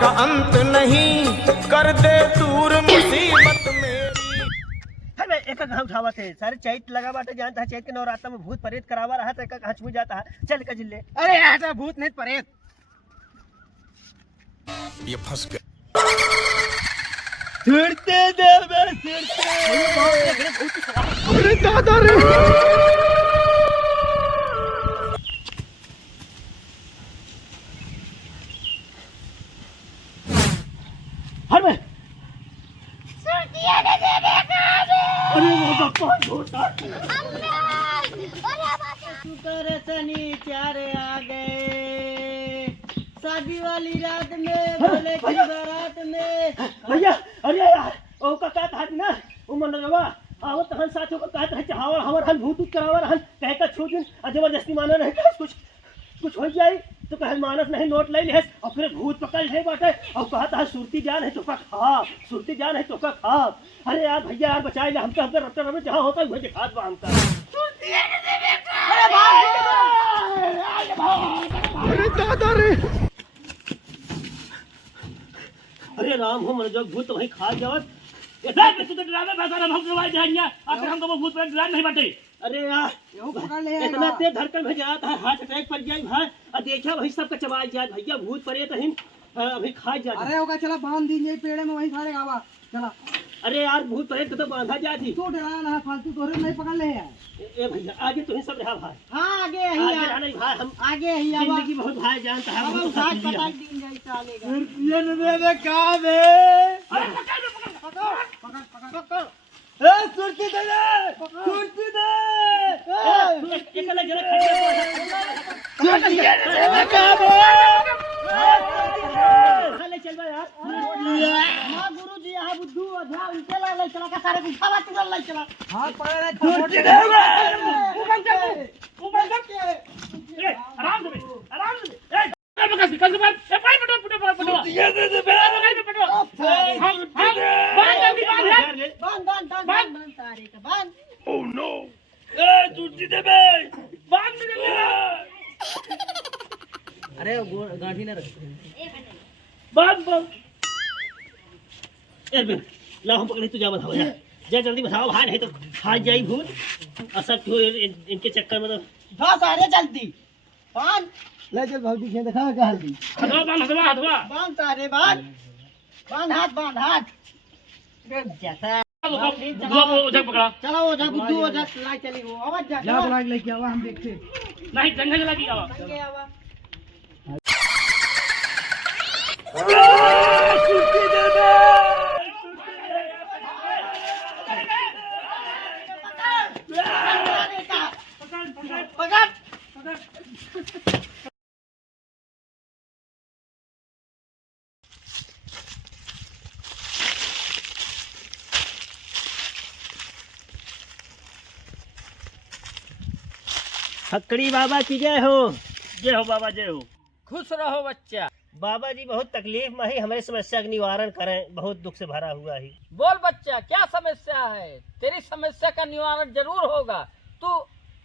का अंत नहीं, कर दे दूर मुसीबत मेरी। अरे एक घाव उठावा थे सारे चैत लगा बाटे जानता है चैत के नवरात्र में भूत प्रेत करावा रहा था एक हंच जाता है चल के जिले। अरे यार भूत नहीं प्रेत ये फंस गया। छुड़ते दे मैं छुड़ते अरे दादा रे हर में अरे वो भगवान छोटा शुक्र शनि प्यारे आ गए शादी वाली रात में भोले की बारात में। भैया अरे यार ओ का कहत हाथ ना ओ मनोरवा आवत हन साथियों का कहत है चावल हमर हन भूत करावर हन कह का छू दिन जबरदस्ती माना रहे कुछ हो जाए तो कह मानस नहीं नोट ले ले और फिर भूत पकड़ ले बाटे और कहता है सुरती जान है तो का खा सुरती जान है तो का खा। अरे यार भैया यार बचाए ले हमका हमका रफ्तार में जहां होता है वही दिखा दो हमका। अरे दादा रे अरे राम हो मन जग भूत तो वही खा जावत इतना पे तो डरावे भाषा हम करवाए जाएंगे आखिर हम तो भूत पर डरा नहीं बाटे। अरे यार इतना तेज धड़कन भेज रहा था हार्ट अटैक पड़ जाए भाई और देखा वही सब का चबाई जाए भैया भूत पड़े तो हिन अभी खा जाए। अरे होगा चला बांध दीजिए पेड़ में वहीं सारे गावा चला। अरे यार भूत पड़े तो बांधा जाती तो डराया ना फालतू तोरे नहीं पकड़ ले यार। ए भैया आगे तो ही सब रहा भाई। हाँ आगे ही आगे नहीं भाई हम आगे ही जिंदगी बहुत भाई जानता है हम घाट पटाक दिन जाई चलेगा ये न दे काम है। अरे पकड़ ए सुरती दे सुरती दे एकला जरा सुरती दे काम है ले चल बा यार मां गुरुजी आ बुद्धू अधा उनके ला ले चला का सारे गुफावा तुरल ले चला। हां पकड़ सुरती दे ऊपर के आराम से ए बकस कस बात ए पाई पटो ये दे बेड़ा में पटो हम बांध जल्दी बांध तारे का बांध। ओह नो ए सुरती दे बे बांध में जल्दी। अरे गांठी ना रख बांध ए बे ला हम पकड़े तू जा बताओ यार जा जल्दी बताओ भाई नहीं तो खा जाई भूत असर क्यों इनके चक्कर में तो बस आ रे जल्दी बांध ले चल भाभी के दिखा का हल्दी हटवा बांध तारे बांध हाथ जैसा ओझा पकड़ा चलो ओझा बुद्धू ओझा ला चली वो आवाज जा जा बुला लेके आवा हम देखते नहीं जंगल लगी आवा जंगल आवा सुरती दे दे पकड़ हकड़ी बाबा की जय हो बाबा जय हो। खुश रहो बच्चा। बाबा जी बहुत तकलीफ में ही हमारी समस्या का निवारण करें बहुत दुख से भरा हुआ ही। बोल बच्चा क्या समस्या है? तेरी समस्या का निवारण जरूर होगा। तू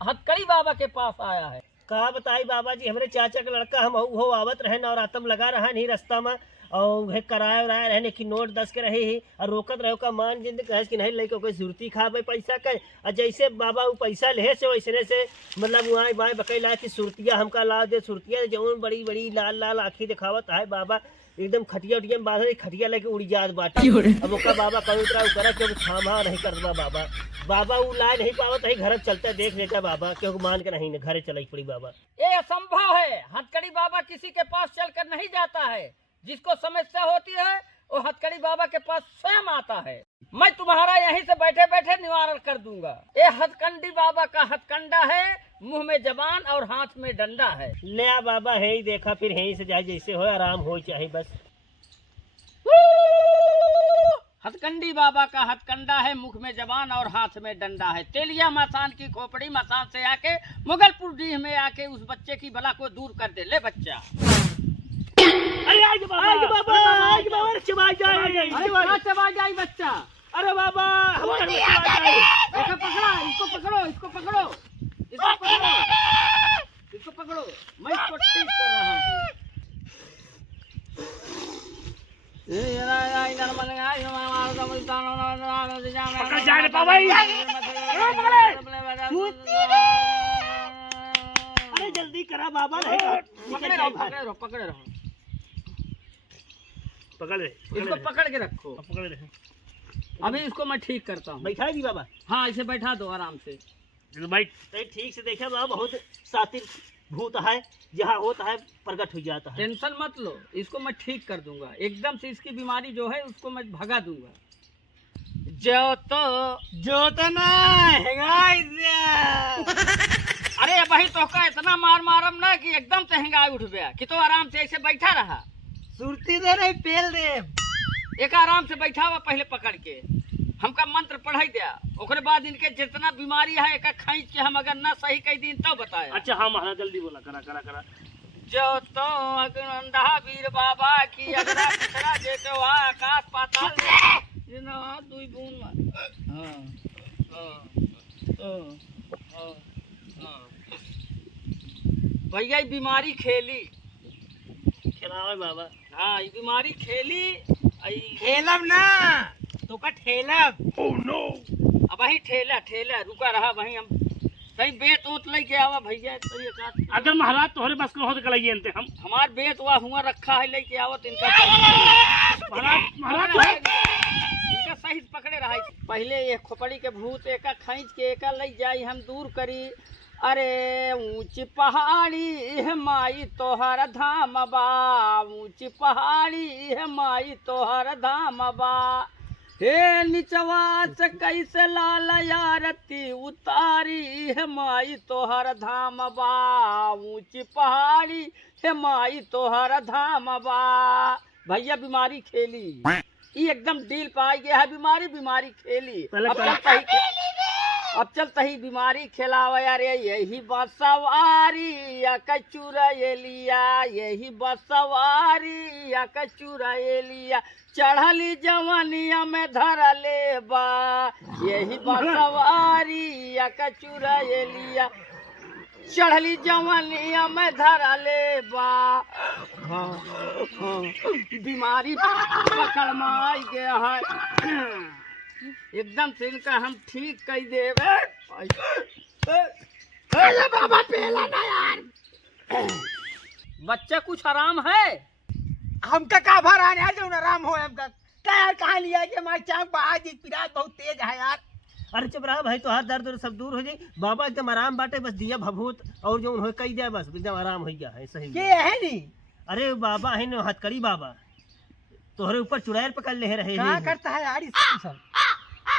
हथकड़ी बाबा के पास आया है। कहा बताई बाबा जी हमारे चाचा का लड़का हम हो आवत रहे नवरात्रम लगा रहा नहीं रास्ता में और कराए उराए रहने की नोट 10 के रहे ही और रोकत रहो का मान जिंद कहे कि नहीं लेके कोई सुरती खा भाई पैसा का और जैसे बाबा वो पैसा ले से वैसने से मतलब वहाँ बाएँ बकई ला की सुरतिया हमका ला दे सुरतिया जौन बड़ी बड़ी लाल लाल आँखी दिखावत है बाबा एकदम खटिया उटिया में बांधे खटिया लेके उड़ी जात बाटी अब ओका बाबा कभी तरह करा क्योंकि छामा नहीं करवा बाबा बाबा वो ला नहीं पावत है घर चलते देख लेता बाबा क्योंकि मान के नहीं घरे चलाई पड़ी बाबा। ये असंभव है। हथकड़ी बाबा किसी के पास चलकर नहीं जाता है। जिसको समस्या होती है वो हथकड़ी बाबा के पास स्वयं आता है। मैं तुम्हारा यहीं से बैठे बैठे निवारण कर दूंगा। ये हथकंडी बाबा का हथकंडा है, मुंह में जबान और हाथ में डंडा है। ले आ बाबा है ही देखा फिर यहीं से जाए जैसे हो आराम हो चाहे बस। हथकंडी बाबा का हथकंडा है, मुख में जबान और हाथ में डंडा है। तेलिया मसान की खोपड़ी मसान से आके मुगलपुर डीह में आके उस बच्चे की बला को दूर कर दे। ले बच्चा। अरे आगे बाबा चबा जाए बच्चा। अरे बाबा इसको पकड़ो इसको पकड़ो इसको पकड़ो इसको पकड़ो इसको पकड़ो। मैं इसको ठीक कर रहा हूँ। पकड़ जा रे बाबा अरे जल्दी करा बाबा, नहीं पकड़े रहो पकड़े रहो पकड़ ले, इसको पकड़ के रखो। पकड़ ले। अभी इसको मैं ठीक करता हूँ। बैठा जी बाबा। हाँ इसे बैठा दो आराम से। भाई ठीक से देखा बाबा, बहुत सातिर भूत है, जहाँ होता है प्रकट हो जाता है। टेंशन मत लो, इसको मैं ठीक कर दूंगा एकदम से। इसकी बीमारी जो है उसको मैं भगा दूंगा। जो तो ना अरे भाई तो का इतना मार मारम ना कि एकदम से हिंगाई उठ गया कि तो आराम से ऐसे बैठा रहा। सुरती दे नहीं पेल दे। एक आराम से बैठा हुआ पहले पकड़ के हमका मंत्र पढ़ाई दिया, ओकरे बाद इनके जितना बीमारी है एक खींच के हम अगर ना सही कह दिन तब बताया। अच्छा हाँ महाराज जल्दी बोला, करा करा करा। जो तो अग्नंदा वीर बाबा की अगरा पिछड़ा जे के वहाँ आकाश पाताल जिना दुई बूंद में। भैया ये बीमारी खेली खिलावे बाबा। हाँ ये बीमारी खेली खेलब ना तो का ठेलब। Oh no. अब वही ठेला ठेला रुका रहा वही। हम कहीं बेत उत लेके आवा भैया। तो ये अगर महाराज तोहरे बस को हो तो कलाइए अंते हम। हमार बेत हुआ हुआ रखा है लेके आवत इनका। महाराज इनका सही पकड़े रहा। पहले ये खोपड़ी के भूत एक खींच के एक ले जाई हम दूर करी। अरे ऊंची पहाड़ी है माई तोहर धाम बा, ऊंची पहाड़ी है माई तोहर धाम बा। हे निचवा से कैसे लाल यारती उतारी है माई तोहर धाम बा, ऊंची पहाड़ी है माई तोहर धाम बा। भैया बीमारी खेली, ये एकदम डील पाई गया है। बीमारी बीमारी खेली। अब चलता ही बीमारी खिलावे। अरे यही बसवारी या कचूरा ये लिया, यही बसवारी या कचूरा ये लिया। चढ़ली जवानिया में धर ले बा, यही बसवारी या कचूरा ये लिया। चढ़ली जवानिया में धर ले बा। बीमारी पकड़ में आ गया है। एकदम से इनका हम ठीक कर देवे। बाबा पेला ना यार। बच्चा कुछ आराम है। हमका का भर आने है जो आराम हो। हमका क्या यार कहाँ लिया कि हमारे चाँद बाज पिराज बहुत तेज है यार। अरे चुप रहा भाई, तो हाथ दर्द सब दूर हो जाए। बाबा एकदम आराम बाटे, बस दिया भभूत और जो उन्होंने कही दिया बस एकदम आराम हो गया है। सही ये है नहीं। अरे बाबा है ना हथकड़ी बाबा, तोहरे ऊपर चुड़ैल पकड़ ले रहे क्या करता है यार सब।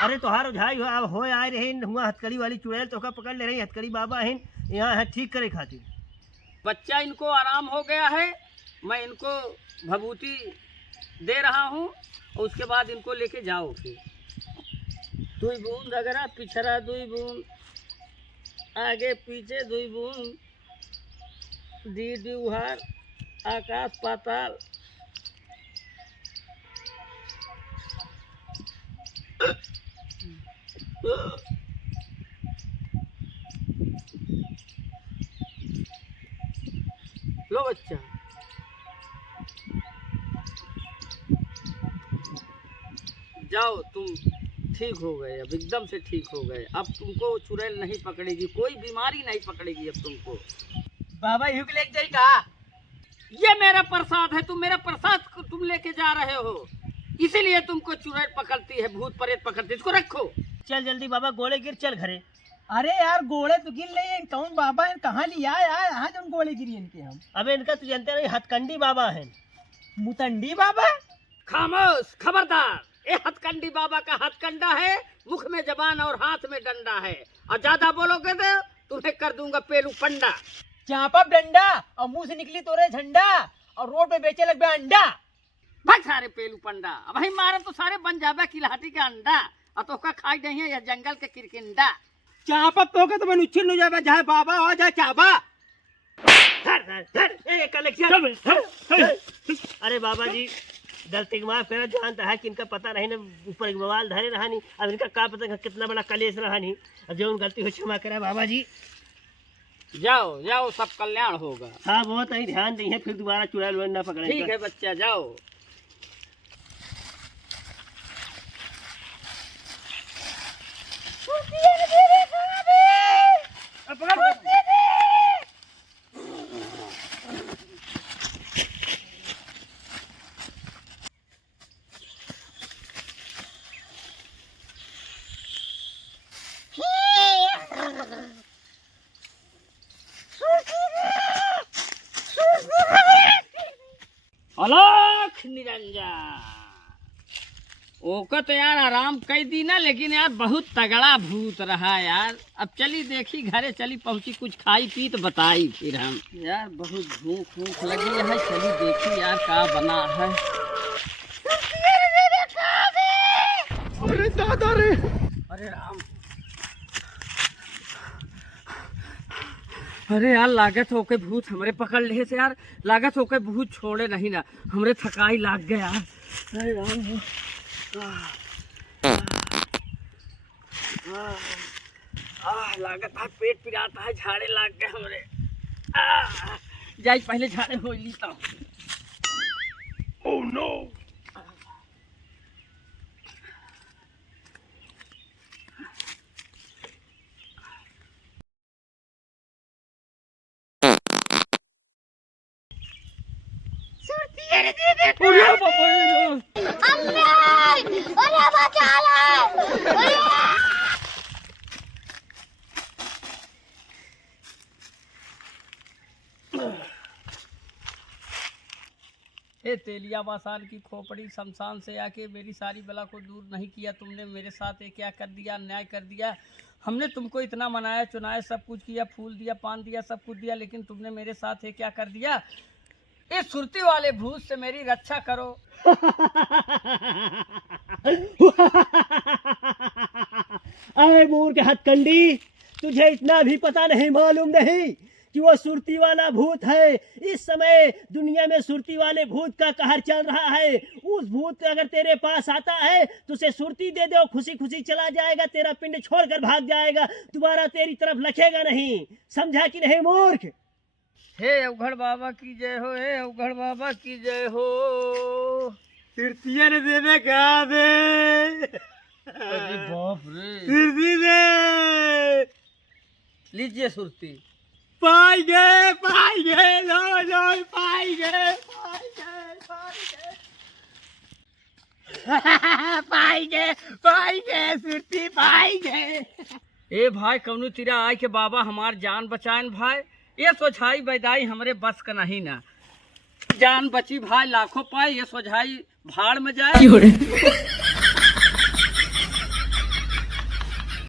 अरे तोहार झाई हो आए रहे हुआ हथकड़ी वाली चुड़ैल तो पकड़ ले रही। हथकड़ी बाबा है यहाँ है ठीक करे खातिर। बच्चा इनको आराम हो गया है, मैं इनको भभूति दे रहा हूँ और उसके बाद इनको लेके जाओ। फिर दुई बूंद अगरा पिछड़ा दुई बूंद, आगे पीछे दुई बूंद, दी उहार आकाश पाताल। लो बच्चा, जाओ तुम ठीक हो गए। अब एकदम से ठीक हो गए। अब तुमको चुड़ैल नहीं पकड़ेगी, कोई बीमारी नहीं पकड़ेगी अब तुमको। बाबा युग लेके जाई कहा। ये मेरा प्रसाद है, तुम मेरा प्रसाद तुम लेके जा रहे हो, इसीलिए तुमको चुड़ैल पकड़ती है, भूत प्रेत पकड़ती है। इसको रखो। चल जल्दी बाबा, गोले गिर चल घरे। अरे यार गोले तो गिर ले कौन बाबा है कहाँ लिया यार। यहाँ जो गोले गिरी इनके हम। अबे इनका तो जानते नहीं, हथकंडी बाबा है। मुतंडी बाबा। खामोश, खबरदार। ये हथकंडी बाबा का हथकंडा है, मुख में जबान और हाथ में डंडा है, और ज्यादा बोलोगे तो तुम्हें कर दूंगा पेलू पंडा। चापा डंडा और मुंह से निकली तोरे झंडा और रोड पे बेचे लग अंडा। भाई सारे पेलू पंडा, अब भाई मारे तो सारे बन जाबे किलाहटी का अंडा, और तो का खाई नहीं है यह जंगल के किरकिंडा। चापा तो के तो मैं उछिल न जाबे, चाहे बाबा हो चाहे चापा। अरे बाबा जी गलती के माफ करा, जानता है कि इनका पता नहीं ना, ऊपर एक बवाल धरे रहा नहीं। अब इनका क्या पता कितना बड़ा कलेश रहा नहीं। अब जो गलती हो क्षमा करा बाबा जी। जाओ जाओ, सब कल्याण होगा। हाँ बहुत ही ध्यान दी है, फिर दोबारा चुड़ैल ना पकड़े। ठीक है बच्चा, जाओ। अलख निरंजन ओका तो यार आराम कर दी ना, लेकिन यार बहुत तगड़ा भूत रहा यार। अब चली देखी घरे, चली पहुंची, कुछ खाई पी तो बताई फिर हम। यार बहुत भूख भूख लगी है, चली देखी यार क्या बना है। अरे दादा रे, अरे राम, अरे यार लागत होके भूत हमरे पकड़ ले से यार, लागत होके भूत छोड़े नहीं ना, हमरे थकाई लाग गया यार। अरे राम, लागत है पेट पिराता है, झाड़े लाग गए हमरे। जाई पहले झाड़े हो लीता हूँ। ओह नो, हे तेलिया बासान की खोपड़ी, शमशान से आके मेरी सारी बला को दूर नहीं किया तुमने, मेरे साथ ये क्या कर दिया, अन्याय कर दिया। हमने तुमको इतना मनाया, चुनाया, सब कुछ किया, फूल दिया, पान दिया, सब कुछ दिया, लेकिन तुमने मेरे साथ ये क्या कर दिया। इस सुरती वाले भूत से मेरी रक्षा करो। अरे मूर्ख हथकंडी, तुझे इतना भी पता नहीं, मालूम नहीं कि वो सुरती वाला भूत है। इस समय दुनिया में सुरती वाले भूत का कहर चल रहा है। उस भूत अगर तेरे पास आता है तो उसे सुरती दे दो, खुशी खुशी चला जाएगा, तेरा पिंड छोड़कर भाग जाएगा, दोबारा तेरी तरफ लखेगा नहीं। समझा कि नहीं मूर्ख? हे अवघड़ बाबा की जय हो, हे अवघड़ बाबा की जय हो। सुरतिया ने देवे कहा दे। अरे बाप रे, सुरती दे। लीजिए सुरती। पाई गए, पाई गए, लो लो, पाई गए, पाई गए, पाई गए, पाई गए, सुरती पाई गए। ए भाई कौनो तीरा आय के बाबा हमार जान बचाएन भाई, ये सोझाई बैदाई हमरे बस का नहीं ना। जान बची भाई लाखों पाए, ये सोझाई भाड़ में जाए।